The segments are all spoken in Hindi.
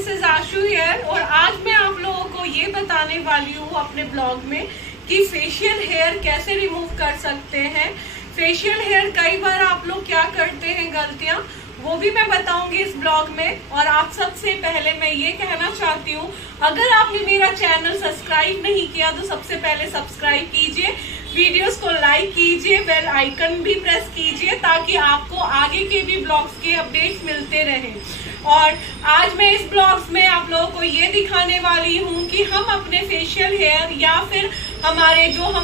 दिस इज आशु हियर और आज मैं आप लोगों को ये बताने वाली हूँ अपने ब्लॉग में कि फेशियल हेयर कैसे रिमूव कर सकते हैं। फेशियल हेयर कई बार आप लोग क्या करते हैं गलतियां, वो भी मैं बताऊंगी इस ब्लॉग में। और आप सबसे पहले मैं ये कहना चाहती हूँ, अगर आपने मेरा चैनल सब्सक्राइब नहीं किया तो सबसे पहले सब्सक्राइब कीजिए, वीडियोस को लाइक कीजिए, बेल आइकन भी प्रेस कीजिए ताकि आपको आगे के भी ब्लॉग्स के अपडेट्स मिलते रहें। और आज मैं इस ब्लॉग्स में आप लोगों को ये दिखाने वाली हूँ कि हम अपने फेशियल हेयर या फिर हम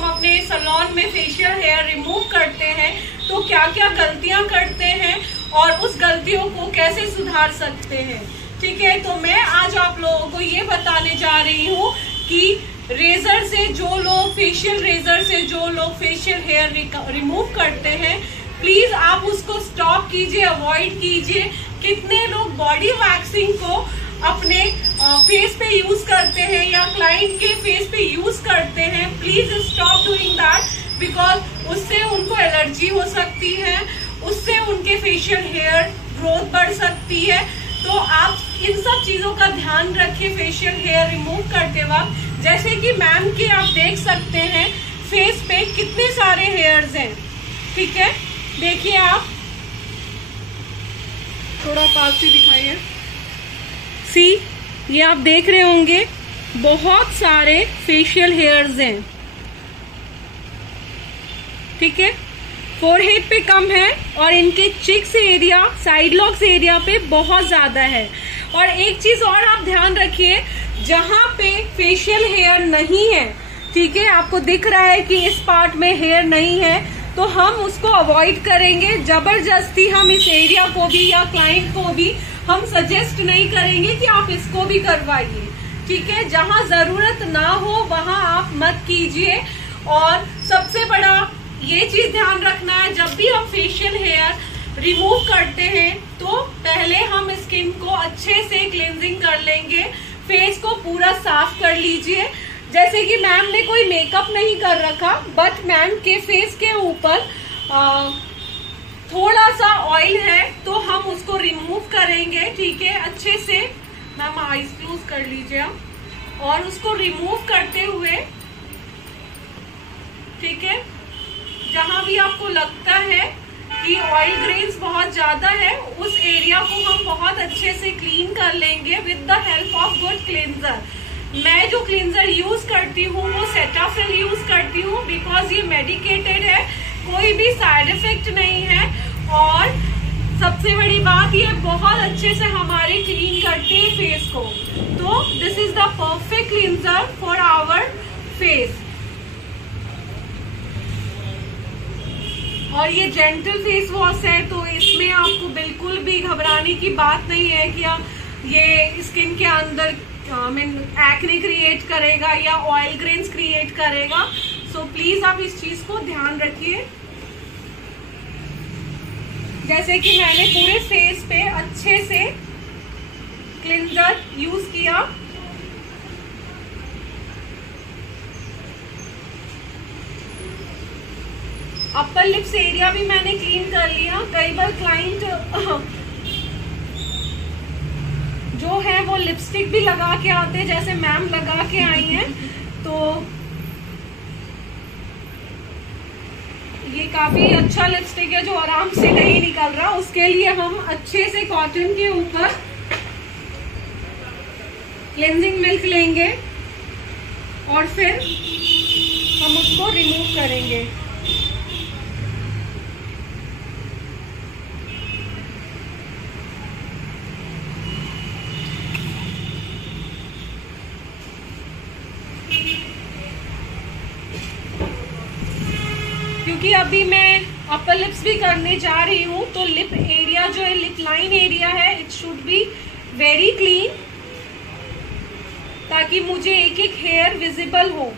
अपने सैलून में फेशियल हेयर रिमूव करते हैं तो क्या क्या गलतियां करते हैं और उस गलतियों को कैसे सुधार सकते हैं। ठीक है, तो मैं आज आप लोगों को ये बताने जा रही हूँ कि रेजर से जो लोग फेशियल हेयर रिमूव करते हैं, प्लीज आप उसको स्टॉप कीजिए, अवॉइड कीजिए। कितने लोग बॉडी वैक्सिंग को अपने फेस पे यूज करते हैं या क्लाइंट के फेस पे यूज करते हैं, please stop doing that, because उससे उनको एलर्जी हो सकती है, उससे उनके फेशियल हेयर ग्रोथ बढ़ सकती है। तो आप इन सब चीजों का ध्यान रखिए फेशियल हेयर रिमूव करते वक्त। जैसे कि मैम के आप देख सकते हैं फेस पे कितने सारे हेयर्स हैं। ठीक है, देखिए आप थोड़ा पास से दिखाइए। सी, ये आप देख रहे होंगे बहुत सारे फेशियल हेयर्स हैं। ठीक है, फोरहेड पे कम है और इनके cheeks area, side locks area पे बहुत ज्यादा है। और एक चीज और आप ध्यान रखिए, जहां पे फेशियल हेयर नहीं है, ठीक है, आपको दिख रहा है कि इस पार्ट में हेयर नहीं है, तो हम उसको अवॉइड करेंगे। जबरदस्ती हम इस एरिया को भी या क्लाइंट को भी हम सजेस्ट नहीं करेंगे कि आप इसको भी करवाइए। ठीक है, जहां जरूरत ना हो वहां आप मत कीजिए। और सबसे बड़ा ये चीज ध्यान रखना है, जब भी हम फेशियल हेयर रिमूव करते हैं तो पहले हम स्किन को अच्छे से क्लींजिंग कर लेंगे, फेस को पूरा साफ कर लीजिए। जैसे कि मैम ने कोई मेकअप नहीं कर रखा, बट मैम के फेस के ऊपर थोड़ा सा ऑयल है तो हम उसको रिमूव करेंगे। ठीक है, अच्छे से मैम आईज क्लोज कर लीजिए आप, और उसको रिमूव करते हुए, ठीक है, जहां भी आपको लगता है कि ऑयल ग्रेन्स बहुत ज्यादा है उस एरिया को हम बहुत अच्छे से क्लीन कर लेंगे with the help of good cleanser. मैं जो क्लींजर यूज करती हूँ वो सेटाफिल यूज करती हूँ, बिकॉज ये मेडिकेटेड है, कोई भी साइड इफेक्ट नहीं है। और सबसे बड़ी बात, ये बहुत अच्छे से हमारे क्लीन करती है फेस को। तो this is the perfect cleanser for our face. और ये जेंटल फेस वॉश है, तो इसमें आपको बिल्कुल भी घबराने की बात नहीं है कि ये स्किन के अंदर एक्ने क्रिएट करेगा या ऑयल ग्रेन्स क्रिएट करेगा। सो प्लीज आप इस चीज को ध्यान रखिए। जैसे कि मैंने पूरे फेस पे अच्छे से क्लींजर यूज किया। अपर लिप्स एरिया भी मैंने क्लीन कर लिया। कई बार क्लाइंट जो है वो लिपस्टिक भी लगा के आते हैं, जैसे मैम लगा के आई हैं, तो ये काफी अच्छा लिपस्टिक है जो आराम से नहीं निकल रहा। उसके लिए हम अच्छे से कॉटन के ऊपर क्लेंजिंग मिल्क लेंगे और फिर हम उसको रिमूव करेंगे। क्योंकि अभी मैं अपर लिप्स भी करने जा रही हूँ, तो लिप एरिया जो है, लिप लाइन एरिया है, it should be very clean, ताकि मुझे एक एक हेयर विजिबल हो।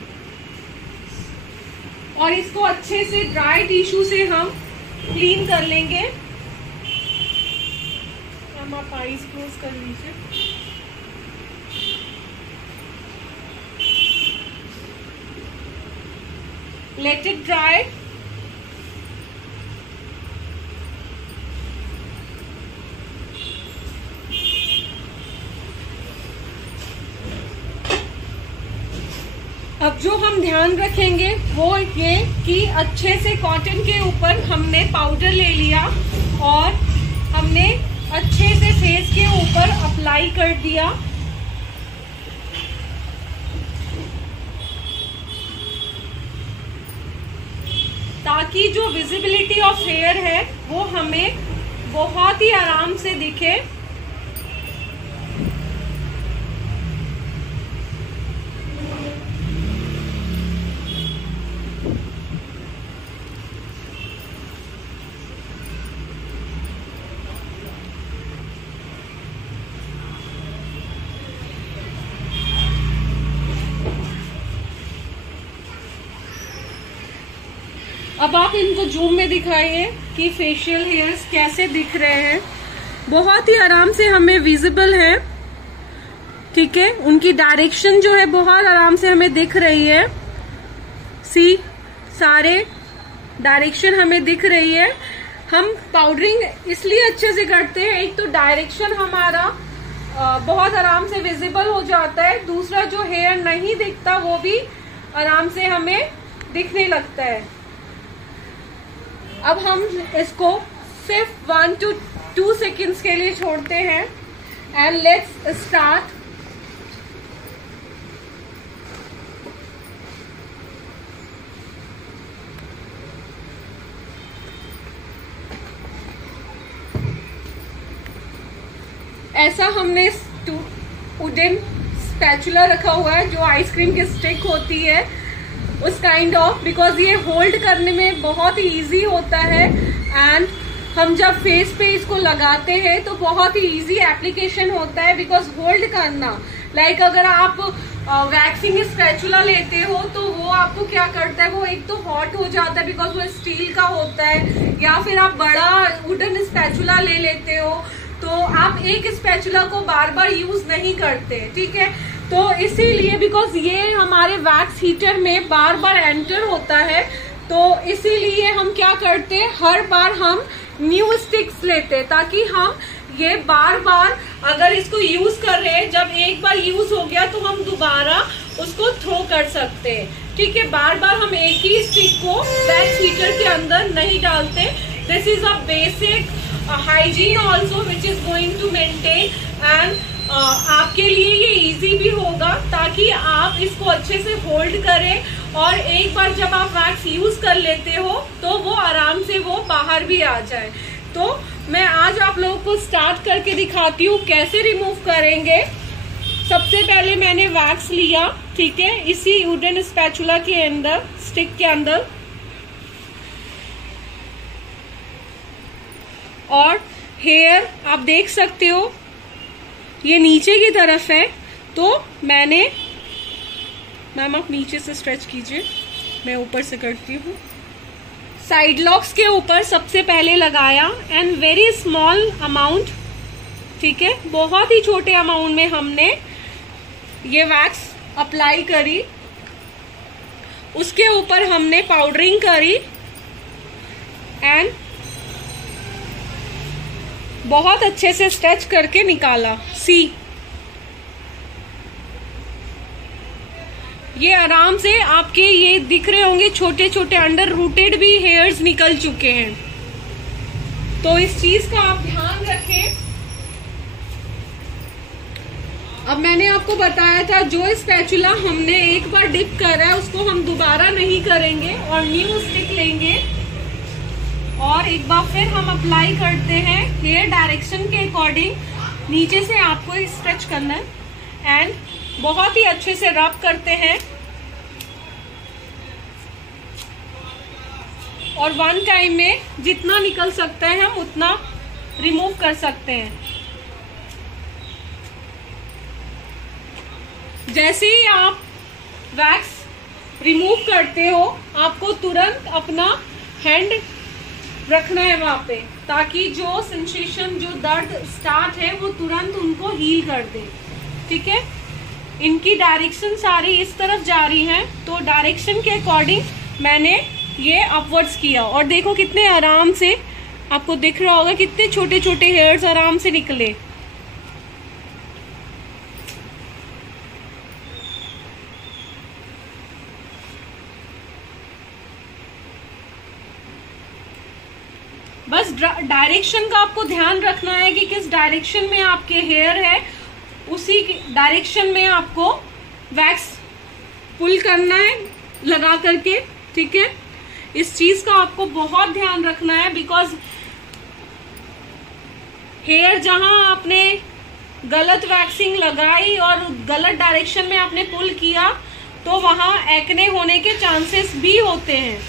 और इसको अच्छे से ड्राई टिश्यू से हम क्लीन कर लेंगे। हम आप आईज क्लोज कर लीजिए। Let it dry. अब जो हम ध्यान रखेंगे वो ये कि अच्छे से कॉटन के ऊपर हमने पाउडर ले लिया और हमने अच्छे से फेस के ऊपर अप्लाई कर दिया। ताकि जो विजिबिलिटी ऑफ हेयर है वो हमें बहुत ही आराम से दिखे। अब आप इनको जूम में दिखाइए कि फेशियल हेयर्स कैसे दिख रहे हैं। बहुत ही आराम से हमें विजिबल है, ठीक है। उनकी डायरेक्शन जो है बहुत आराम से हमें दिख रही है। सी, सारे डायरेक्शन हमें दिख रही है। हम पाउडरिंग इसलिए अच्छे से करते हैं, एक तो डायरेक्शन हमारा बहुत आराम से विजिबल हो जाता है, दूसरा जो हेयर नहीं दिखता वो भी आराम से हमें दिखने लगता है। अब हम इसको सिर्फ 1 to 2 सेकेंड्स के लिए छोड़ते हैं एंड लेट्स स्टार्ट। ऐसा हमने वुडन स्पैचुला रखा हुआ है जो आइसक्रीम की स्टिक होती है उस काइंड ऑफ, बिकॉज ये होल्ड करने में बहुत ही इजी होता है एंड हम जब फेस पे इसको लगाते हैं तो बहुत ही इजी एप्लीकेशन होता है। बिकॉज होल्ड करना, लाइक अगर आप वैक्सिंग स्पैचुला लेते हो तो वो आपको क्या करता है, वो एक तो हॉट हो जाता है बिकॉज वो स्टील का होता है, या फिर आप बड़ा वुडन स्पैचुला ले लेते हो तो आप एक स्पैचुला को बार बार यूज नहीं करते, ठीक है। तो इसीलिए बिकॉज ये हमारे वैक्स हीटर में बार बार एंटर होता है, तो इसीलिए हम क्या करते हैं, हर बार हम न्यू स्टिक्स लेते हैं ताकि हम ये बार बार अगर इसको यूज कर रहे हैं, जब एक बार यूज हो गया तो हम दोबारा उसको थ्रो कर सकते हैं, ठीक है। बार बार हम एक ही स्टिक को वैक्स हीटर के अंदर नहीं डालते। This is a basic hygiene also which is going to maintain and आपके लिए ये इजी भी होगा ताकि आप इसको अच्छे से होल्ड करें और एक बार जब आप वैक्स यूज कर लेते हो तो वो आराम से वो बाहर भी आ जाए। तो मैं आज आप लोगों को स्टार्ट करके दिखाती हूँ कैसे रिमूव करेंगे। सबसे पहले मैंने वैक्स लिया, ठीक है, इसी वुडन स्पैचुला के अंदर, स्टिक के अंदर, और हेयर आप देख सकते हो ये नीचे की तरफ है, तो मैंने, मैम आप नीचे से स्ट्रेच कीजिए, मैं ऊपर से करती हूँ। साइड लॉक्स के ऊपर सबसे पहले लगाया एंड वेरी स्मॉल अमाउंट, ठीक है, बहुत ही छोटे अमाउंट में हमने ये वैक्स अप्लाई करी। उसके ऊपर हमने पाउडरिंग करी एंड बहुत अच्छे से स्ट्रेच करके निकाला। सी, ये आराम से आपके ये दिख रहे होंगे छोटे छोटे अंडर रूटेड भी हेयर्स निकल चुके हैं, तो इस चीज का आप ध्यान रखें। अब मैंने आपको बताया था जो स्पैचुला हमने एक बार डिप करा है उसको हम दोबारा नहीं करेंगे और न्यू स्टिक लेंगे और एक बार फिर हम अप्लाई करते हैं हेयर डायरेक्शन के अकॉर्डिंग। नीचे से आपको स्ट्रेच करना है एंड बहुत ही अच्छे से रब करते हैं और वन टाइम में जितना निकल सकता है हम उतना रिमूव कर सकते हैं। जैसे ही आप वैक्स रिमूव करते हो आपको तुरंत अपना हैंड रखना है वहां पे ताकि जो सेंसेशन, जो दर्द स्टार्ट है वो तुरंत उनको हील कर दे, ठीक है। इनकी डायरेक्शन सारी इस तरफ जा रही हैं, तो डायरेक्शन के अकॉर्डिंग मैंने ये अपवर्ड्स किया और देखो कितने आराम से, आपको दिख रहा होगा कितने छोटे छोटे हेयर्स आराम से निकले। डायरेक्शन का आपको ध्यान रखना है कि किस डायरेक्शन में आपके हेयर है, उसी डायरेक्शन में आपको वैक्स पुल करना है लगा करके, ठीक है। इस चीज का आपको बहुत ध्यान रखना है, बिकॉज हेयर जहां आपने गलत वैक्सिंग लगाई और गलत डायरेक्शन में आपने पुल किया तो वहां एक्ने होने के चांसेस भी होते हैं।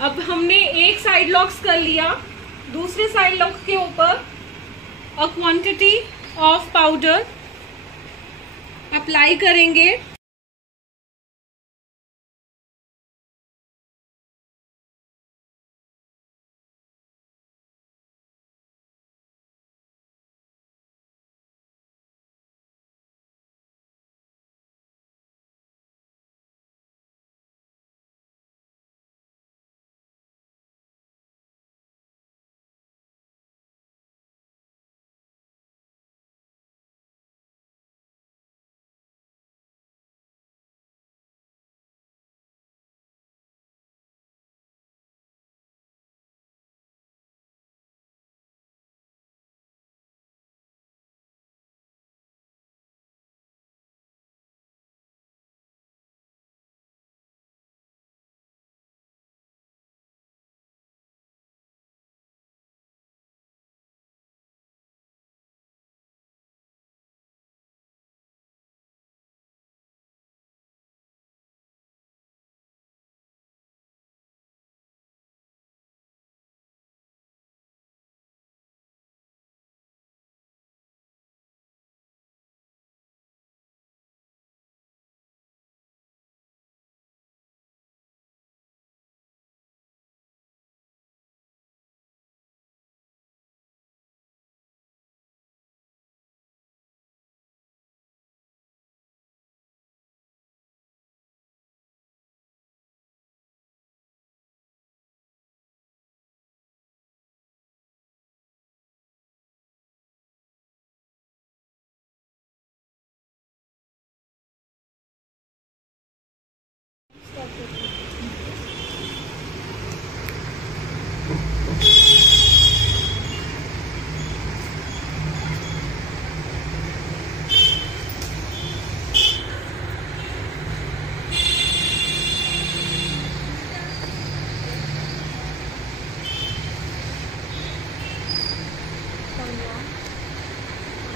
अब हमने एक साइड लॉक्स कर लिया, दूसरे साइड लॉक के ऊपर a quantity of powder apply करेंगे।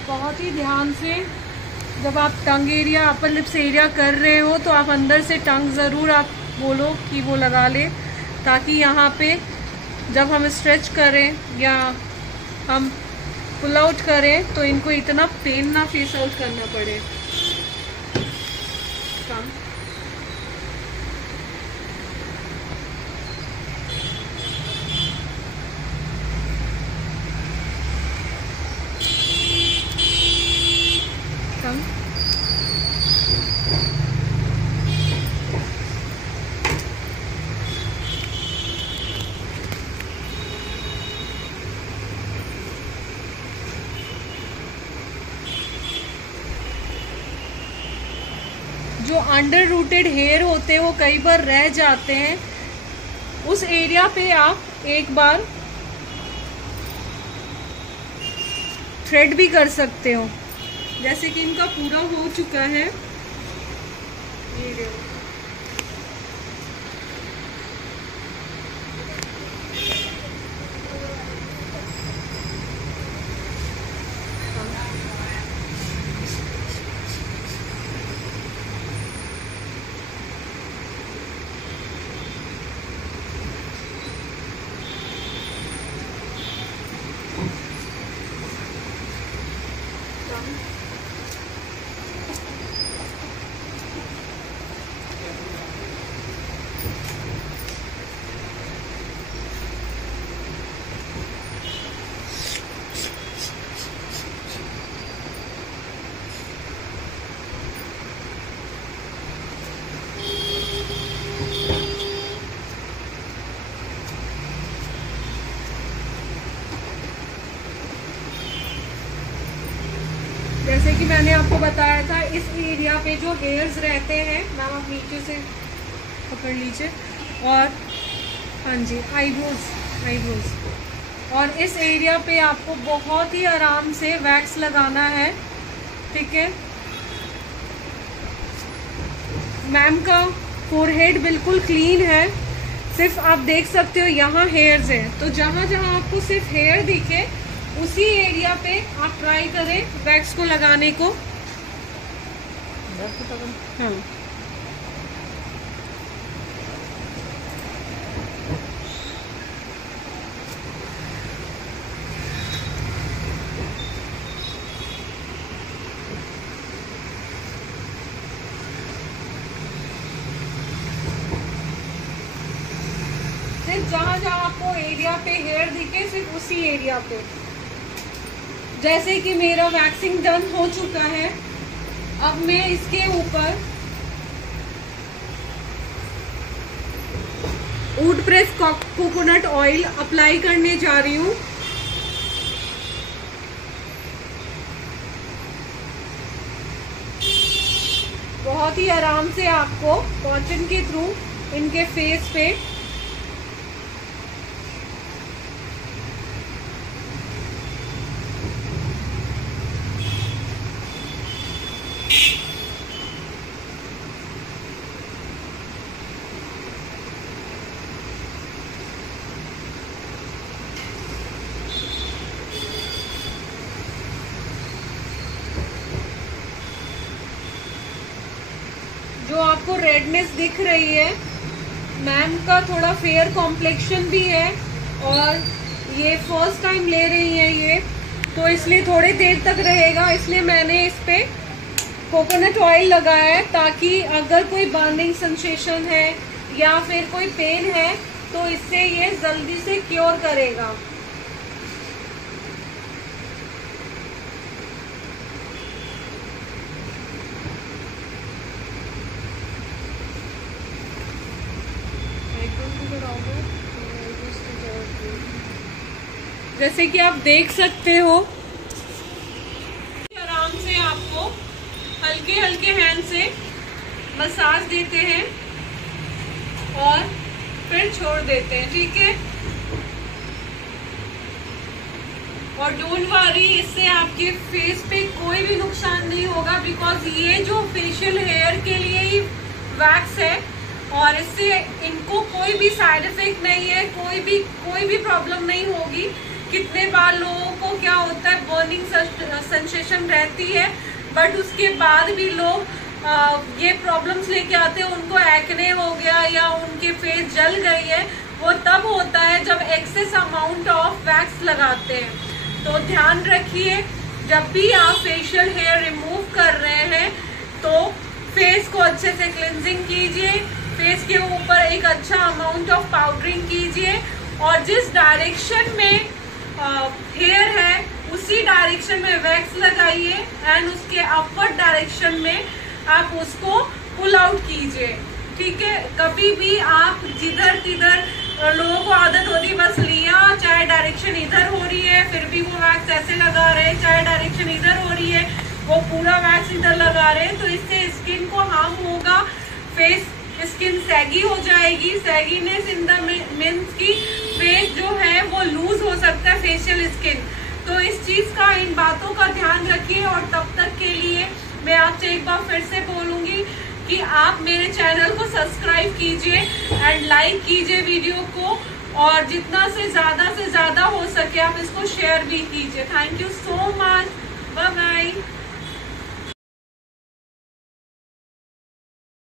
बहुत ही ध्यान से जब आप टंग एरिया, अपर लिप्स एरिया कर रहे हो तो आप अंदर से टंग ज़रूर आप बोलो कि वो लगा ले, ताकि यहाँ पे जब हम स्ट्रेच करें या हम पुल आउट करें तो इनको इतना पेन ना फेस आउट करना पड़े। जो अंडर रूटेड हेयर होते हैं वो कई बार रह जाते हैं, उस एरिया पे आप एक बार थ्रेड भी कर सकते हो। जैसे कि इनका पूरा हो चुका है, ये देखो। मैंने आपको बताया था, इस एरिया पे जो हेयर्स रहते हैं, मैम आप नीचे से पकड़ लीजिए, और हाँ जी आईब्रोज, और इस एरिया पे आपको बहुत ही आराम से वैक्स लगाना है, ठीक है। मैम का फोरहेड बिल्कुल क्लीन है, सिर्फ आप देख सकते हो यहाँ हेयर्स हैं, तो जहाँ जहाँ आपको सिर्फ हेयर दिखे उसी एरिया पे आप ट्राई करें वैक्स को लगाने को। हाँ सिर्फ जहाँ जहाँ आपको एरिया पे हेयर दिखे सिर्फ उसी एरिया पे। जैसे कि मेरा वैक्सिंग डन हो चुका है, अब मैं इसके ऊपर would press coconut oil apply करने जा रही हूँ। बहुत ही आराम से आपको कॉटन के थ्रू इनके फेस पे जो आपको रेडनेस दिख रही है, मैम का थोड़ा फेयर कॉम्प्लेक्शन भी है और ये फर्स्ट टाइम ले रही है ये, तो इसलिए थोड़ी देर तक रहेगा, इसलिए मैंने इस पे कोकोनट ऑयल लगाया है, ताकि अगर कोई बर्निंग सेंसेशन है या फिर कोई पेन है तो इससे ये जल्दी से क्योर करेगा। जैसे कि आप देख सकते हो, आराम से आपको हल्के हल्के हैंड से मसाज देते हैं और फिर छोड़ देते हैं, ठीक है। और डोंट वरी, इससे आपके फेस पे कोई भी नुकसान नहीं होगा, बिकॉज ये जो फेशियल हेयर के लिए ही वैक्स है और इससे इनको कोई भी साइड इफेक्ट नहीं है, कोई भी प्रॉब्लम नहीं होगी। कितने बार लोगों को क्या होता है, बर्निंग सेंसेशन रहती है, बट उसके बाद भी लोग ये प्रॉब्लम्स लेके आते हैं, उनको एक्ने हो गया या उनके फेस जल गई है, वो तब होता है जब एक्सेस अमाउंट ऑफ वैक्स लगाते हैं। तो ध्यान रखिए, जब भी आप फेशियल हेयर रिमूव कर रहे हैं तो फेस को अच्छे से क्लिनजिंग कीजिए, फेस के ऊपर एक अच्छा अमाउंट ऑफ पाउडरिंग कीजिए, और जिस डायरेक्शन में हेयर है उसी डायरेक्शन में वैक्स लगाइए एंड उसके अपवर्ड डायरेक्शन में आप उसको पुल आउट कीजिए, ठीक है। कभी भी आप जिधर तिधर, लोगों को आदत होती बस लिया, चाहे डायरेक्शन इधर हो रही है फिर भी वो वैक्स ऐसे लगा रहे हैं, चाहे डायरेक्शन इधर हो रही है वो पूरा वैक्स इधर लगा रहे हैं, तो इससे स्किन को हार्म होगा, फेस स्किन सैगी हो जाएगी। सैगीनेस इन द मीन्स की फेस जो है वो लूज हो सकता है, फेशियल स्किन। तो इस चीज का, इन बातों का ध्यान रखिए। और तब तक के लिए मैं आपसे एक बार फिर से बोलूंगी कि आप मेरे चैनल को सब्सक्राइब कीजिए एंड लाइक कीजिए वीडियो को, और जितना से ज्यादा हो सके आप इसको शेयर भी कीजिए। Thank you so much, bye bye.